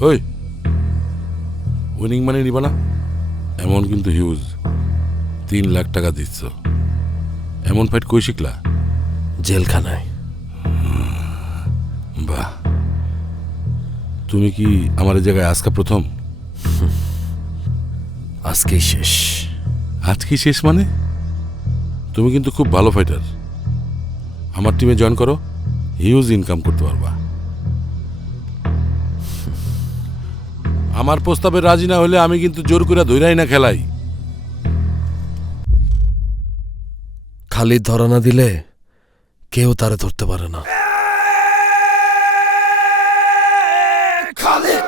ওই উইনিং মানে নিবা না। এমন কিন্তু হিউজ তিন লাখ টাকা দিচ্ছ। এমন ফাইট কই শিখলা? জেলখানায়। বাহ। তুমি কি আমার এই জায়গায় আজকা প্রথম? আজকেই শেষ। আজকে শেষ মানে? তুমি কিন্তু খুব ভালো ফাইটার আমার টিমে জয়েন করো হিউজ ইনকাম করতে পারবা। আমার প্রস্তাবে রাজি না হলে আমি কিন্তু জোর করে ধৈরাই না খেলাই। খালি ধরা না দিলে কেউ তারা ধরতে পারে না। খালিদ!